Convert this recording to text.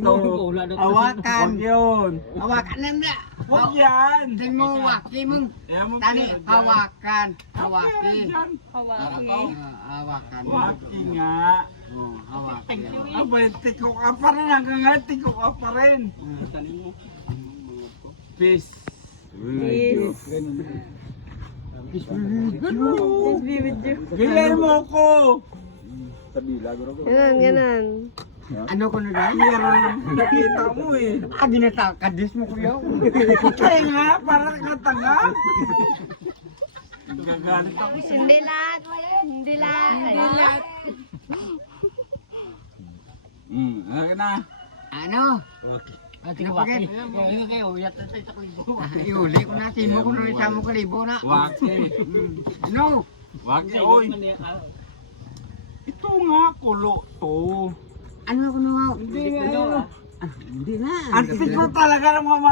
Hawakan. Huwag yun. Hawakan na. Huwag yan. Tingin mo, waki mong. Yan mo Tani, pinadyan. hawakan. Hawaki. Yan. Hawakan. Waki nga. Oh, hawakan. Abay, tikok ka pa rin. Hanggang ngayon, tikok ka pa rin. Peace. Peace. Peace be with you. Gilay mo ko. Ganon, ganon. Ano ko na dahil? Meron nakita mo eh. Ginatakadis mo kuya. Kaya nga, parang katanga. Gagalit ako. Hindi lahat. Hindi lahat. Hindi lahat. Ano na? Ano? Okay. Napagin. Iuli ko na. Timo ko na isa mo kalibo na. Waki. Ano? Waki, oy. Ito nga, kulo to. Ano ako na? Hindi na. Ang tiko talaga ng mga